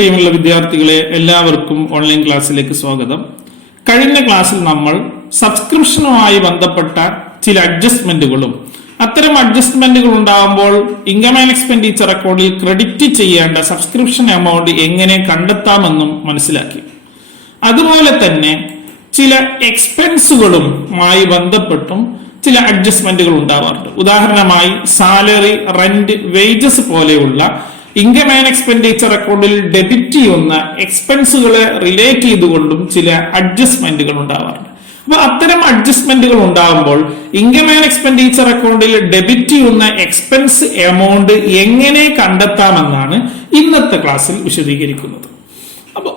പ്രിയമുള്ള വിദ്യാർത്ഥികളെ, എല്ലാവർക്കും ഓൺലൈൻ ക്ലാസ്സിലേക്ക് സ്വാഗതം. കഴിഞ്ഞ ക്ലാസ്സിൽ നമ്മൾ സബ്സ്ക്രിപ്ഷനുമായി ബന്ധപ്പെട്ട ചില അഡ്ജസ്റ്റ്മെന്റുകളും അത്തരം അഡ്ജസ്റ്റ്മെന്റുകൾ ഉണ്ടാകുമ്പോൾ ഇൻകം ആൻഡ് എക്സ്പെൻഡിച്ചർ അക്കൗണ്ടിൽ ക്രെഡിറ്റ് ചെയ്യേണ്ട സബ്സ്ക്രിപ്ഷൻ എമൗണ്ട് എങ്ങനെ കണ്ടെത്താമെന്നും മനസ്സിലാക്കി. അതുപോലെ തന്നെ ചില എക്സ്പെൻസുകളുമായി ബന്ധപ്പെട്ടും ചില അഡ്ജസ്റ്റ്മെന്റുകൾ ഉണ്ടാവാറുണ്ട്. ഉദാഹരണമായി സാലറി, റെന്റ്, വേജസ് പോലെയുള്ള ഇൻകം ആൻഡ് എക്സ്പെൻഡിച്ചർ അക്കൗണ്ടിൽ ഡെബിറ്റ് ചെയ്യുന്ന എക്സ്പെൻസുകളെ റിലേറ്റ് ചെയ്തുകൊണ്ടും ചില അഡ്ജസ്റ്റ്മെന്റുകൾ ഉണ്ടാവാറുണ്ട്. അപ്പൊ അത്തരം അഡ്ജസ്റ്റ്മെന്റുകൾ ഉണ്ടാകുമ്പോൾ ഇൻകം ആൻഡ് എക്സ്പെൻഡിച്ചർ അക്കൗണ്ടിൽ ഡെബിറ്റ് ചെയ്യുന്ന എക്സ്പെൻസ് എമൗണ്ട് എങ്ങനെ കണ്ടെത്താമെന്നാണ് ഇന്നത്തെ ക്ലാസ്സിൽ വിശദീകരിക്കുന്നത്. അപ്പൊ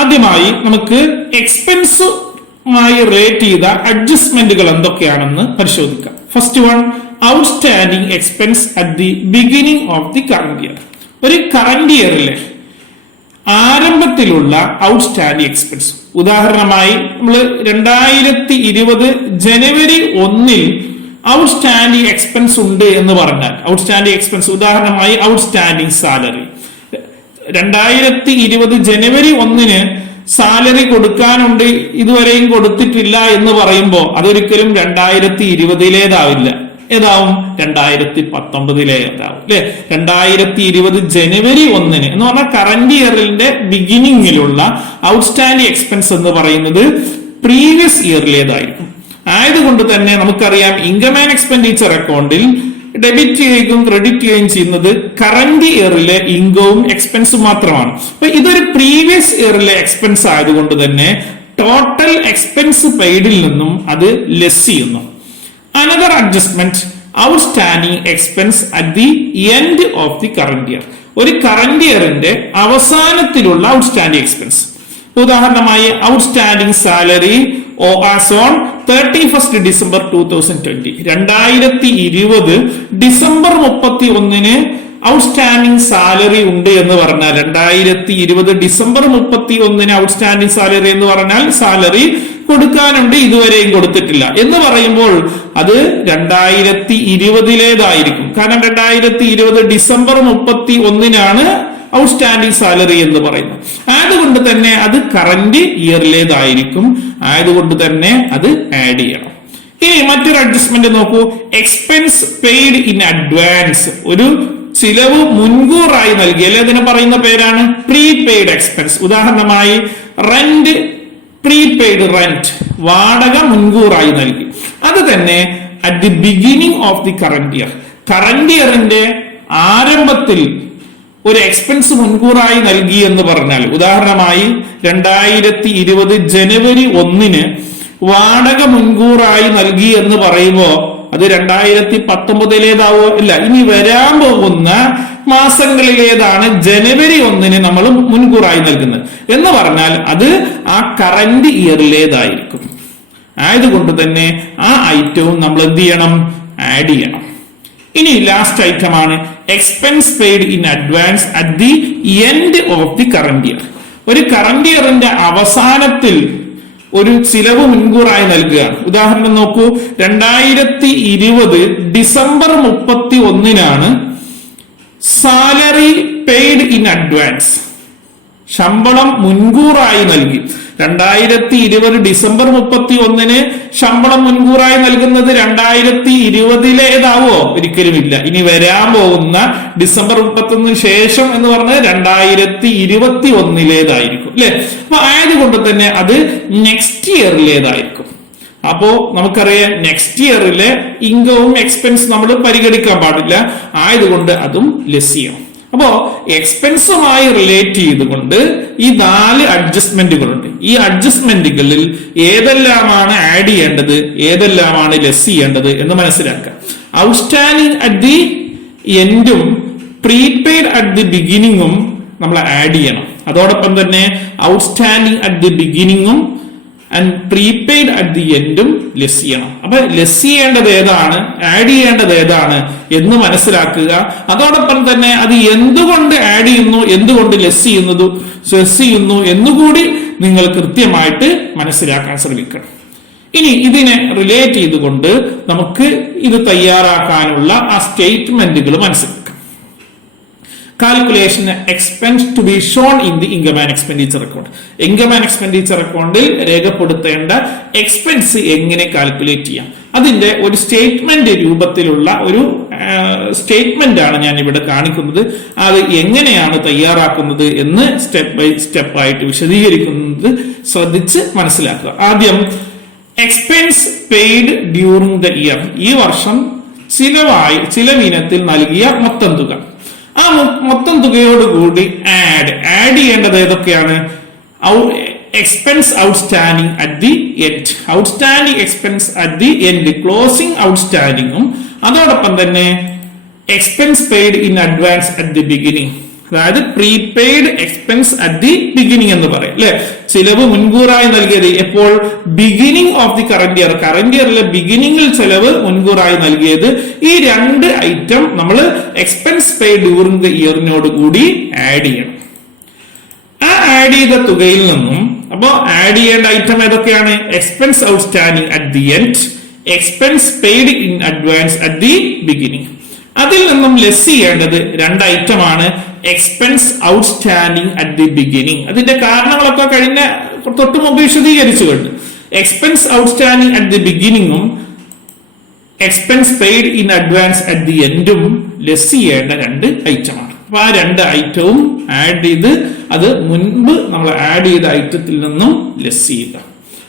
ആദ്യമായി നമുക്ക് എക്സ്പെൻസുമായി റിലേറ്റ് ചെയ്ത അഡ്ജസ്റ്റ്മെന്റുകൾ എന്തൊക്കെയാണെന്ന് പരിശോധിക്കാം. First one, outstanding expense at the beginning of the current year. ഒരു കറന്റ് ഇയറിലെ ആരംഭത്തിലുള്ള ഔട്ട്സ്റ്റാൻഡിംഗ് എക്സ്പെൻസ്. ഉദാഹരണമായി നമ്മൾ 2020 ജനുവരി 1 ഔട്ട്സ്റ്റാൻഡിംഗ് എക്സ്പെൻസ് ഉണ്ട് എന്ന് പറഞ്ഞാൽ, ഔട്ട്സ്റ്റാൻഡിംഗ് എക്സ്പെൻസ് ഉദാഹരണമായി ഔട്ട്സ്റ്റാൻഡിംഗ് സാലറി 2020 ജനുവരി 1 സാലറി കൊടുക്കാനുണ്ട്, ഇതുവരെയും കൊടുത്തിട്ടില്ല എന്ന് പറയുമ്പോൾ അതൊരിക്കലും 2020 ഏതാവും 2019 അല്ലെ. 2020 ജനുവരി 1 എന്ന് പറഞ്ഞാൽ കറന്റ് ഇയറിന്റെ ബിഗിനിങ്ങിലുള്ള ഔട്ട്സ്റ്റാൻഡിംഗ് എക്സ്പെൻസ് എന്ന് പറയുന്നത് പ്രീവിയസ് ഇയറിലേതായിരിക്കും. ആയതുകൊണ്ട് തന്നെ നമുക്കറിയാം ഇൻകം ആൻഡ് എക്സ്പെൻഡിച്ചർ അക്കൗണ്ടിൽ ഡെബിറ്റ് ചെയ്യുകയും ക്രെഡിറ്റ് ചെയ്യുകയും ചെയ്യുന്നത് കറന്റ് ഇയറിലെ ഇൻകവും എക്സ്പെൻസും മാത്രമാണ്. അപ്പൊ ഇതൊരു പ്രീവിയസ് ഇയറിലെ എക്സ്പെൻസ് ആയതുകൊണ്ട് തന്നെ ടോട്ടൽ എക്സ്പെൻസ് പെയ്ഡിൽ നിന്നും അത് ലെസ് ചെയ്യുന്നു. Another adjustment, outstanding expense at the end of the current year. ഒരു കറന്റ് ഇയറിന്റെ അവസാനത്തിലുള്ള ഔട്ട്സ്റ്റാൻഡിംഗ് എക്സ്പെൻസ്. ഉദാഹരണമായി outstanding salary as on 31st December 2020. 2020 December 31 outstanding salary ഉണ്ട് എന്ന് പറഞ്ഞാൽ, 2020 ഡിസംബർ 31 ഔട്ട്സ്റ്റാൻഡിംഗ് സാലറി എന്ന് പറഞ്ഞാൽ സാലറി കൊടുക്കാനുണ്ട്, ഇതുവരെയും കൊടുത്തിട്ടില്ല എന്ന് പറയുമ്പോൾ അത് 2020 കാരണം 2020 ഡിസംബർ 31 ഔട്ട്സ്റ്റാൻഡിംഗ് സാലറി എന്ന് പറയുന്നത്. ആയതുകൊണ്ട് തന്നെ അത് കറന്റ് ഇയറിലേതായിരിക്കും. ആയതുകൊണ്ട് തന്നെ അത് ആഡ് ചെയ്യണം. ഇനി മറ്റൊരു അഡ്ജസ്റ്റ്മെന്റ് നോക്കൂ, എക്സ്പെൻസ് പെയ്ഡ് ഇൻ അഡ്വാൻസ്. ഒരു ചിലവ് മുൻകൂറായി നൽകി, അല്ലെ അതിന് പറയുന്ന പേരാണ് പ്രീപെയ്ഡ് എക്സ്പെൻസ്. ഉദാഹരണമായി റെന്റ്, പ്രീപെയ്ഡ് റെന്റ്, വാടക മുൻകൂറായി നൽകി. അത് തന്നെ at the beginning of the current year, current ഇയറിന്റെ ആരംഭത്തിൽ ഒരു എക്സ്പെൻസ് മുൻകൂറായി നൽകി എന്ന് പറഞ്ഞാൽ, ഉദാഹരണമായി 2020 ജനുവരി 1 വാടക മുൻകൂറായി നൽകി എന്ന് പറയുമ്പോൾ അത് 2019 ഇല്ല, ഇനി വരാൻ പോകുന്ന മാസങ്ങളിലേതാണ് ജനുവരി 1 നമ്മൾ മുൻകൂറായി നൽകുന്നത് എന്ന് പറഞ്ഞാൽ അത് ആ കറന്റ് ഇയറിലേതായിരിക്കും. ആയതുകൊണ്ട് തന്നെ ആ ഐറ്റവും നമ്മൾ എന്ത് ചെയ്യണം? ആഡ് ചെയ്യണം. ഇനി ലാസ്റ്റ് ഐറ്റം ആണ് expense paid in advance at the end of the current year. ഒരു കറന്റ് ഇയറിന്റെ അവസാനത്തിൽ ഒരു ചിലവ് മുൻകൂറായി നൽകുകയാണ്. ഉദാഹരണം നോക്കൂ, 2020 December 31 salary paid in advance, ശമ്പളം മുൻകൂറായി നൽകി. 2020 ഡിസംബർ 31 ശമ്പളം മുൻകൂറായി നൽകുന്നത് 2020 ഒരിക്കലും ഇല്ല. ഇനി വരാൻ പോകുന്ന ഡിസംബർ 31 ശേഷം എന്ന് പറഞ്ഞത് 2021 അല്ലെ. അപ്പൊ ആയതുകൊണ്ട് തന്നെ അത് നെക്സ്റ്റ് ഇയറിലേതായിരിക്കും. അപ്പോ നമുക്കറിയാം നെക്സ്റ്റ് ഇയറിലെ ഇൻകവും എക്സ്പെൻസ് നമ്മൾ പരിഗണിക്കാൻ പാടില്ല. ആയതുകൊണ്ട് അതും ലെസ് ചെയ്യണം. അപ്പോ എക്സ്പെൻസുമായി റിലേറ്റ് ചെയ്തുകൊണ്ട് ഈ 4 അഡ്ജസ്റ്റ്മെന്റുകളുണ്ട്. ഈ അഡ്ജസ്റ്റ്മെന്റുകളിൽ ഏതെല്ലാമാണ് ആഡ് ചെയ്യേണ്ടത്, ഏതെല്ലാമാണ് ലെസ് ചെയ്യേണ്ടത് എന്ന് മനസ്സിലാക്കാം. ഔട്ട്സ്റ്റാൻഡിംഗ് അറ്റ് ദി എൻഡും പ്രീപെയ്ഡ് അറ്റ് ദി ബിഗിനിങ്ങും നമ്മൾ ആഡ് ചെയ്യണം. അതോടൊപ്പം തന്നെ ഔട്ട്സ്റ്റാൻഡിംഗ് അറ്റ് ദി ബിഗിനിങ്ങും ആൻഡ് പ്രീപെയ്ഡ് അറ്റ് ദി എൻഡും ലെസ് ചെയ്യണം. അപ്പൊ ലെസ് ചെയ്യേണ്ടത് ഏതാണ്, ആഡ് ചെയ്യേണ്ടത് ഏതാണ് എന്ന് മനസ്സിലാക്കുക. അതോടൊപ്പം തന്നെ അത് എന്തുകൊണ്ട് ആഡ് ചെയ്യുന്നു, എന്തുകൊണ്ട് ലെസ് ചെയ്യുന്നു എന്നുകൂടി നിങ്ങൾ കൃത്യമായിട്ട് മനസ്സിലാക്കാൻ ശ്രമിക്കണം. ഇനി ഇതിനെ റിലേറ്റ് ചെയ്തുകൊണ്ട് നമുക്ക് ഇത് തയ്യാറാക്കാനുള്ള ആ സ്റ്റേറ്റ്മെന്റുകൾ മനസ്സിലാക്കാം. calculation expense to be shown in the income and expenditure account. Income and expenditure account-ൽ രേഖപ്പെടുത്തേണ്ട എക്സ്പെൻസ് എങ്ങനെ കാൽക്കുലേറ്റ് ചെയ്യാം, അതിന്റെ ഒരു സ്റ്റേറ്റ്മെന്റ് രൂപത്തിലുള്ള ഒരു സ്റ്റേറ്റ്മെന്റ് ആണ് ഞാൻ ഇവിടെ കാണിക്കുന്നത്. അത് എങ്ങനെയാണ് തയ്യാറാക്കുന്നത് എന്ന് സ്റ്റെപ്പ് ബൈ സ്റ്റെപ്പ് ആയിട്ട് വിശദീകരിക്കുന്നത് ശ്രദ്ധിച്ച് മനസ്സിലാക്കുക. ആദ്യം expense paid during the year, ഈ വർഷം ചിലവിനത്തിൽ നൽകിയ മൊത്തം തുക. ആ മൊത്തം തുകയോടുകൂടി ആഡ് ചെയ്യേണ്ടത് ഏതൊക്കെയാണ്? Expense outstanding at the end, outstanding expense at the end, closing ഔട്ട്സ്റ്റാൻഡിങ്ങും അതോടൊപ്പം തന്നെ expense paid in advance at the beginning, അതായത് prepaid expense at the beginning എന്ന് പറയും അല്ലെ. ചിലവ് മുൻകൂറായി നൽകിയത് എപ്പോൾ? Beginning of the current year, current ഇയറിലെ ബിഗിനിങ്ങിൽ ചെലവ് മുൻകൂറായി നൽകിയത്. ഈ രണ്ട് ഐറ്റം നമ്മൾ എക്സ്പെൻസ് പെയ്ഡ് ഡ്യൂറിംഗ് ദ ഇയറിനോട് കൂടി ആഡ് ചെയ്യണം. ആ ആഡ് ചെയ്ത തുകയിൽ നിന്നും അപ്പോ ആഡ് ചെയ്യേണ്ട ഐറ്റം ഏതൊക്കെയാണ്? Expense outstanding at the end, expense paid in advance at the beginning. അതിൽ നിന്നും ലെസ് ചെയ്യേണ്ടത് രണ്ട് ഐറ്റമാണ്. Expense outstanding at the beginning, അതിന്റെ കാരണങ്ങളൊക്കെ കഴിഞ്ഞ തൊട്ട് മുമ്പ് വിശദീകരിച്ചു കണ്ടു. എക്സ്പെൻസ് ഔട്ട്സ്റ്റാൻഡിംഗ് അറ്റ് ദി ബിഗിനിങ്ങും expense paid in advance at the എൻഡും ലെസ് ചെയ്യേണ്ട രണ്ട് ഐറ്റമാണ്. അപ്പൊ ആ രണ്ട് ഐറ്റവും ആഡ് ചെയ്ത് അത് മുൻപ് നമ്മൾ ആഡ് ചെയ്ത ഐറ്റത്തിൽ നിന്നും ലെസ് ചെയ്യുക.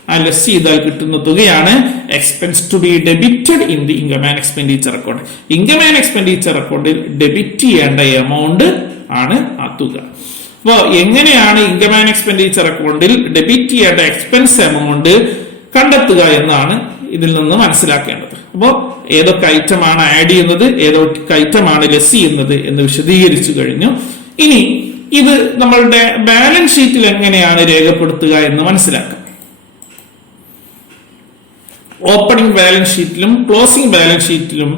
ആ ലെസ് ചെയ്താൽ കിട്ടുന്ന തുകയാണ് expense to be debited in the income and expenditure account. Income and expenditure അക്കൗണ്ടിൽ ഡെബിറ്റ് ചെയ്യേണ്ട എമൗണ്ട് ആണ് ആ തുക. അപ്പോ എങ്ങനെയാണ് ഇൻകം ആൻഡ് എക്സ്പെൻഡിച്ചർ അക്കൗണ്ടിൽ ഡെബിറ്റ് ചെയ്യേണ്ട എക്സ്പെൻസ് എമൗണ്ട് കണ്ടെത്തുക എന്നാണ് ഇതിൽ നിന്ന് മനസ്സിലാക്കേണ്ടത്. അപ്പോ ഏതൊക്കെ ഐറ്റമാണ് ആഡ് ചെയ്യുന്നത്, ഏതൊക്കെ ഐറ്റമാണ് ലെസ് ചെയ്യുന്നത് എന്ന് വിശദീകരിച്ചു കഴിഞ്ഞു. ഇനി ഇത് നമ്മളുടെ ബാലൻസ് ഷീറ്റിൽ എങ്ങനെയാണ് രേഖപ്പെടുത്തുക എന്ന് മനസ്സിലാക്കാം. ഓപ്പണിംഗ് ബാലൻസ് ഷീറ്റിലും ക്ലോസിംഗ് ബാലൻസ് ഷീറ്റിലും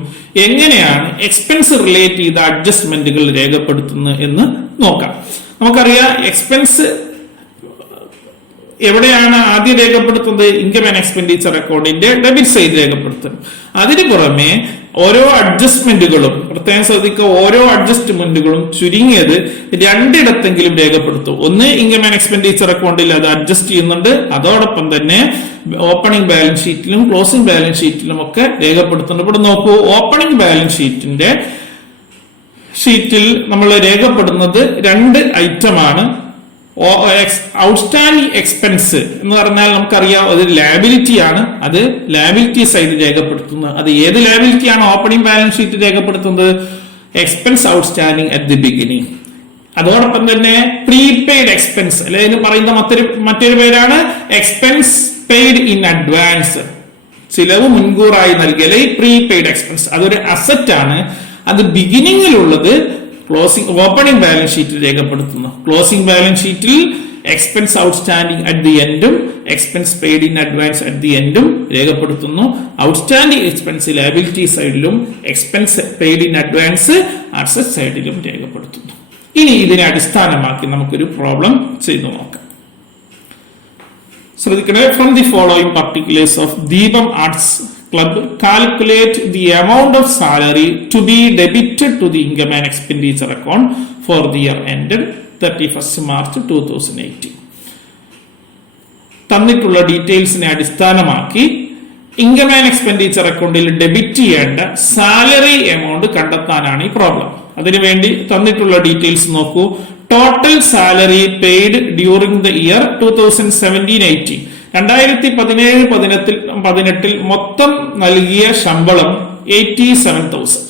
എങ്ങനെയാണ് എക്സ്പെൻസ് റിലേറ്റ് ചെയ്ത അഡ്ജസ്റ്റ്മെന്റുകൾ രേഖപ്പെടുത്തുന്നത് എന്ന് നോക്കാം. നമുക്കറിയാം എക്സ്പെൻസ് എവിടെയാണ് ആദ്യം രേഖപ്പെടുത്തുന്നത്? ഇൻകം ആൻഡ് എക്സ്പെൻഡിച്ചർ അക്കൗണ്ടിന്റെ ഡെബിറ്റ് സൈഡ് രേഖപ്പെടുത്തും. അതിനു പുറമെ ഓരോ അഡ്ജസ്റ്റ്മെന്റുകളും പ്രത്യേകം ശ്രദ്ധിക്കുക, ഓരോ അഡ്ജസ്റ്റ്മെന്റുകളും ചുരുങ്ങിയത് രണ്ടിടത്തെങ്കിലും രേഖപ്പെടുത്തും. ഒന്ന് ഇൻകം ആൻഡ് എക്സ്പെൻഡിച്ചർ അക്കൗണ്ടിൽ അത് അഡ്ജസ്റ്റ് ചെയ്യുന്നുണ്ട്, അതോടൊപ്പം തന്നെ ഓപ്പണിംഗ് ബാലൻസ് ഷീറ്റിലും ക്ലോസിംഗ് ബാലൻസ് ഷീറ്റിലും ഒക്കെ രേഖപ്പെടുത്തുന്നുണ്ട്. ഇവിടെ നോക്കൂ, ഓപ്പണിംഗ് ബാലൻസ് ഷീറ്റിൽ നമ്മൾ രേഖപ്പെടുന്നത് രണ്ട് ഐറ്റമാണ്. ഔട്ട്സ്റ്റാൻഡിംഗ് എക്സ്പെൻസ് എന്ന് പറഞ്ഞാൽ നമുക്കറിയാം അത് ലാബിലിറ്റി ആണ്. അത് ലാബിലിറ്റി സൈഡ് രേഖപ്പെടുത്തുന്നത്. അത് ഏത് ലാബിലിറ്റി ആണ് ഓപ്പണിംഗ് ബാലൻസ് ഷീറ്റ് രേഖപ്പെടുത്തുന്നത്? Expense outstanding at the beginning. അതോടൊപ്പം തന്നെ പ്രീപെയ്ഡ് എക്സ്പെൻസ് അല്ലെങ്കിൽ പറയുന്ന മറ്റൊരു പേരാണ് എക്സ്പെൻസ് പെയ്ഡ് ഇൻ അഡ്വാൻസ്. ചിലവ് മുൻകൂറായി നൽകിയ പ്രീപെയ്ഡ് എക്സ്പെൻസ് അതൊരു അസറ്റ് ആണ്. അത് ബിഗിനിങ്ങിലുള്ളത് ഓപ്പണിംഗ് ബാലൻസ് ഷീറ്റിൽ രേഖപ്പെടുത്തുന്നു. ക്ലോസിംഗ് ബാലൻസ് ഷീറ്റിൽ എക്സ്പെൻസ് ഔട്ട്സ്റ്റാൻഡിംഗ് അറ്റ് ദി എൻഡും expense paid in advance at the എൻഡും രേഖപ്പെടുത്തുന്നു. ഔട്ട്സ്റ്റാൻഡിംഗ് എക്സ്പെൻസ് ലയബിലിറ്റി സൈഡിലും expense paid in advance asset സൈഡിലും രേഖപ്പെടുത്തുന്നു. ഇനി ഇതിനെ അടിസ്ഥാനമാക്കി നമുക്കൊരു പ്രോബ്ലം ചെയ്തു നോക്കാം. ശ്രദ്ധിക്കണേ. From the following particulars of ദീപം arts Club, calculate the amount of salary to be debited to the income and expenditure account for the year ended 31st March 2018. തന്നിട്ടുള്ള ഡീറ്റെയിൽസിനെ അടിസ്ഥാനമാക്കി ഇൻകം ആൻഡ് എക്സ്പെൻഡിച്ചർ അക്കൗണ്ടിൽ debit ചെയ്യേണ്ട salary amount കണ്ടെത്താനാണ് ഈ problem. അതിനുവേണ്ടി തന്നിട്ടുള്ള details നോക്കൂ. Total salary paid during the year 2017-18. 2017-18 മൊത്തം നൽകിയ ശമ്പളം 87,000.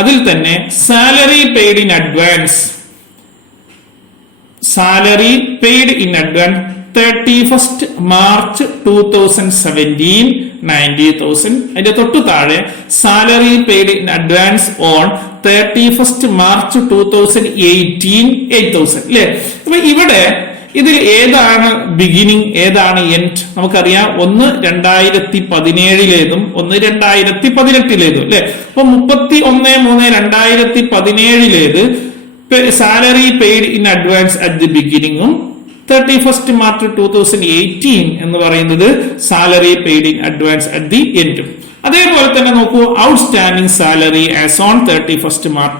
അതിൽ തന്നെ salary paid in advance 31st March 2017 90,000. അതിന്റെ തൊട്ടു താഴെ salary paid in advance on 31st March 2018 8,000 അല്ലെ. അപ്പൊ ഇവിടെ ഇതിൽ ഏതാണ് ബിഗിനിങ് ഏതാണ് എൻഡ്? നമുക്കറിയാം, ഒന്ന് 2017-ലേതും ഒന്ന് 2018-ലേതും അല്ലെ. അപ്പൊ 31/3/2017 salary paid in advance at the ബിഗിനിങ്ങും 31st March 2018 എന്ന് പറയുന്നത് salary paid in advance at the എൻഡും. അതേപോലെ തന്നെ നോക്കൂ, outstanding salary as on 31st March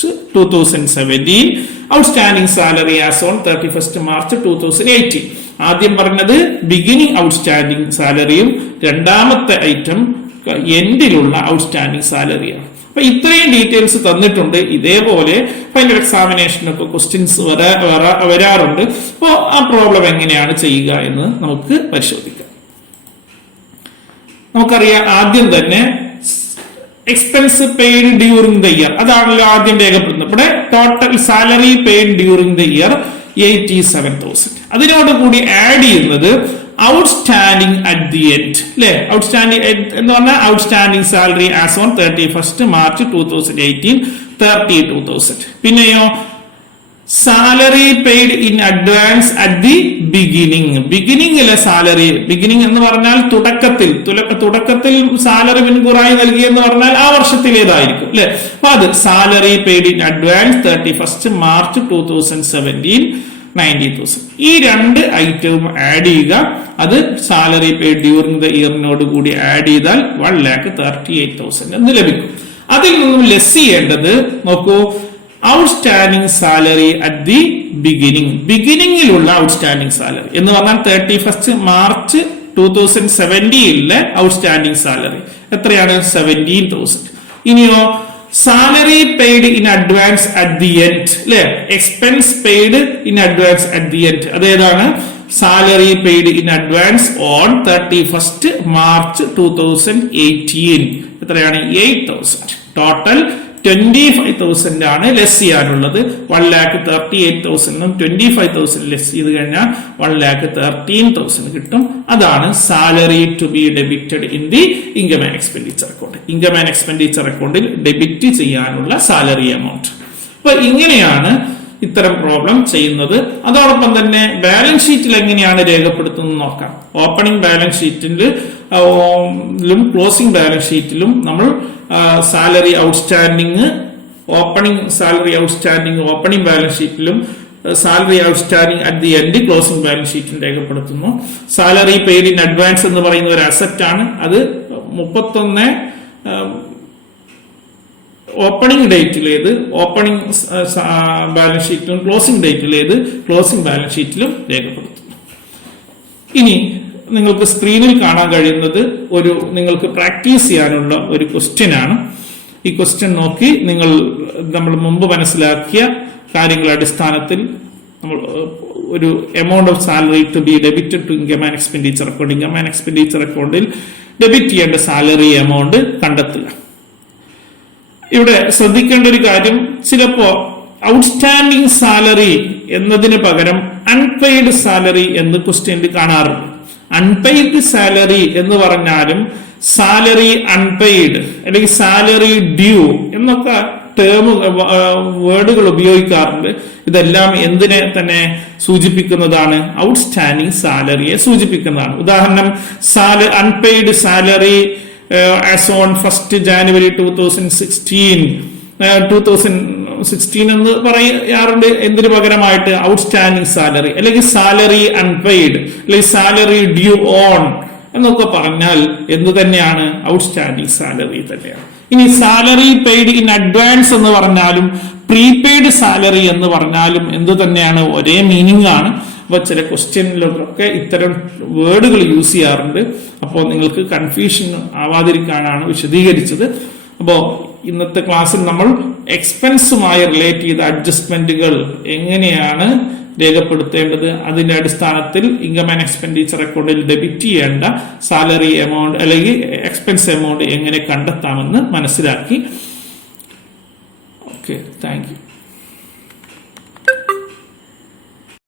2017, outstanding salary as on 31st March 2018. ആദ്യം പറഞ്ഞത് ബിഗിനിങ് ഔട്ട്സ്റ്റാൻഡിംഗ് സാലറിയും രണ്ടാമത്തെ ഐറ്റം എൻഡിലുള്ള ഔട്ട്സ്റ്റാൻഡിംഗ് സാലറിയാണ്. അപ്പൊ ഇത്രയും ഡീറ്റെയിൽസ് തന്നിട്ടുണ്ട്. ഇതേപോലെ ഫൈനൽ എക്സാമിനേഷനൊക്കെ ക്വസ്റ്റ്യൻസ് വരാറുണ്ട്. അപ്പോൾ ആ പ്രോബ്ലം എങ്ങനെയാണ് ചെയ്യുക എന്ന് നമുക്ക് പരിശോധിക്കാം. നമുക്കറിയാം, ആദ്യം തന്നെ expense paid during the year, അതാണല്ലോ ആദ്യം രേഖപ്പെടുത്തുന്നത്. ഇവിടെ total salary paid during the year 87,000. അതിനോട് കൂടി ആഡ് ചെയ്യുന്നത് ഔട്ട്സ്റ്റാൻഡിംഗ് അറ്റ് ദി എൻഡ്, അല്ലെ? ഔട്ട്സ്റ്റാൻഡിംഗ് എന്ന് പറഞ്ഞാൽ outstanding salary as on 31st March 2018 32,000. പിന്നെയോ salary paid in advance at the ബിഗിനിങ്ങിലെ സാലറി, ബിഗിനിങ് എന്ന് പറഞ്ഞാൽ തുടക്കത്തിൽ സാലറി മുൻകൂറായി നൽകിയെന്ന് പറഞ്ഞാൽ ആ വർഷത്തിലേതായിരിക്കും, അല്ലെ? അപ്പൊ അത് salary paid in advance 31st March 2017 90,000. ഈ രണ്ട് ഐറ്റവും ആഡ് ചെയ്യുക. അത് സാലറി പെയ്ഡ് ഡ്യൂറിംഗ് ദ ഇയറിനോട് കൂടി ആഡ് ചെയ്താൽ 1,38,000 എന്ന് ലഭിക്കും. അതിൽ നിന്നും ലെസ് ചെയ്യേണ്ടത് നോക്കൂ, ഔട്ട്സ്റ്റാൻഡിംഗ് സാലറി അറ്റ് ദി ബിഗിനിങ്ങിലുള്ള ഔട്ട്സ്റ്റാൻഡിംഗ് സാലറി എന്ന് പറഞ്ഞാൽ 31st March 2017 ഔട്ട്സ്റ്റാൻഡിംഗ് സാലറി എത്രയാണ്? 17,000. ഇനിയോ salary paid in advance at the end, അല്ലെ? Expense paid in advance at the end, അതേതാണ്? Salary paid in advance on 31st March 2018 എത്രയാണ്? 8,000. Total 25,000 ആണ് less ചെയ്യാനുള്ളത്. 1,38,000 25,000 ലെസ് ചെയ്ത് കഴിഞ്ഞാൽ 1,13,000 കിട്ടും. അതാണ് salary to be debited in the income and expenditure account. Income and expenditure അക്കൗണ്ടിൽ ഡെബിറ്റ് ചെയ്യാനുള്ള സാലറി എമൗണ്ട്. അപ്പൊ ഇങ്ങനെയാണ് ഇത്തരം പ്രോബ്ലം ചെയ്യുന്നത്. അതോടൊപ്പം തന്നെ ബാലൻസ് ഷീറ്റിൽ എങ്ങനെയാണ് രേഖപ്പെടുത്തുന്നത് നോക്കാം. ഓപ്പണിംഗ് ബാലൻസ് ഷീറ്റിലും ക്ലോസിംഗ് ബാലൻസ് ഷീറ്റിലും നമ്മൾ സാലറി ഔട്ട്സ്റ്റാൻഡിങ് ഓപ്പണിംഗ് ബാലൻസ് ഷീറ്റിലും salary outstanding at the end closing balance ഷീറ്റിൽ രേഖപ്പെടുത്തുന്നു. സാലറി പെയ്ഡ് ഇൻ അഡ്വാൻസ് എന്ന് പറയുന്ന ഒരു അസറ്റ് ആണ്. അത് 31 ഓപ്പണിംഗ് ഡേറ്റിലേത് ഓപ്പണിംഗ് ബാലൻസ് ഷീറ്റിലും ക്ലോസിംഗ് ഡേറ്റിലേത് ക്ലോസിംഗ് ബാലൻസ് ഷീറ്റിലും രേഖപ്പെടുത്തുന്നു. ഇനി നിങ്ങൾക്ക് സ്ക്രീനിൽ കാണാൻ കഴിയുന്നത് നിങ്ങൾക്ക് പ്രാക്ടീസ് ചെയ്യാനുള്ള ഒരു ക്വസ്റ്റ്യൻ ആണ്. ഈ ക്വസ്റ്റ്യൻ നോക്കി നമ്മൾ മുമ്പ് മനസ്സിലാക്കിയ കാര്യങ്ങളുടെ അടിസ്ഥാനത്തിൽ നമ്മൾ ഒരു amount of salary to be debited to income and expenditure account, income and expenditure അക്കൗണ്ടിൽ ഡെബിറ്റ് ചെയ്യേണ്ട സാലറി എമൗണ്ട് കണ്ടെത്തുക. ഇവിടെ ശ്രദ്ധിക്കേണ്ട ഒരു കാര്യം, ചിലപ്പോ ഔട്ട്സ്റ്റാൻഡിംഗ് സാലറി എന്നതിന് പകരം അൺപെയ്ഡ് സാലറി എന്ന് ക്വസ്റ്റ്യനിൽ കാണാറുണ്ട്. അൺപെയ്ഡ് സാലറി എന്ന് പറഞ്ഞാലും സാലറി അൺപെയ്ഡ് അല്ലെങ്കിൽ സാലറി ഡ്യൂ എന്നൊക്കെ വേർഡുകൾ ഉപയോഗിക്കാറുണ്ട്. ഇതെല്ലാം എന്തിനെ തന്നെ സൂചിപ്പിക്കുന്നതാണ്? ഔട്ട്സ്റ്റാൻഡിംഗ് സാലറിയെ സൂചിപ്പിക്കുന്നതാണ്. ഉദാഹരണം, unpaid salary as on 1st January 2016 എന്ന് പറയാറുണ്ട്. എന്തിനു പകരമായിട്ട്? ഔട്ട്സ്റ്റാൻഡിംഗ് സാലറി അല്ലെങ്കിൽ സാലറി അൺപെയ്ഡ് അല്ലെങ്കിൽ സാലറി ഡ്യൂ ഓൺ എന്നൊക്കെ പറഞ്ഞാൽ എന്ത് തന്നെയാണ്? ഔട്ട്സ്റ്റാൻഡിംഗ് സാലറി തന്നെയാണ്. ഇനി സാലറി പെയ്ഡ് ഇൻ അഡ്വാൻസ് എന്ന് പറഞ്ഞാലും പ്രീപെയ്ഡ് സാലറി എന്ന് പറഞ്ഞാലും എന്ത് തന്നെയാണ്? ഒരേ മീനിങ് ആണ്. അപ്പൊ ചില ക്വസ്റ്റ്യനിലൊക്കെ ഇത്തരം വേർഡുകൾ യൂസ് ചെയ്യാറുണ്ട്. അപ്പോൾ നിങ്ങൾക്ക് കൺഫ്യൂഷൻ ആവാതിരിക്കാനാണ് വിശദീകരിച്ചത്. അപ്പോൾ ഇന്നത്തെ ക്ലാസ്സിൽ നമ്മൾ എക്സ്പെൻസുമായി റിലേറ്റ് ചെയ്ത അഡ്ജസ്റ്റ്മെന്റുകൾ എങ്ങനെയാണ് രേഖപ്പെടുത്തേണ്ടത്, അതിന്റെ അടിസ്ഥാനത്തിൽ ഇൻകം ആൻഡ് എക്സ്പെൻഡിച്ചർ അക്കൗണ്ടിൽ ഡെബിറ്റ് ചെയ്യേണ്ട സാലറി എമൗണ്ട് അല്ലെങ്കിൽ എക്സ്പെൻസ് എമൗണ്ട് എങ്ങനെ കണ്ടെത്താമെന്ന് മനസ്സിലാക്കി. Okay, thank you.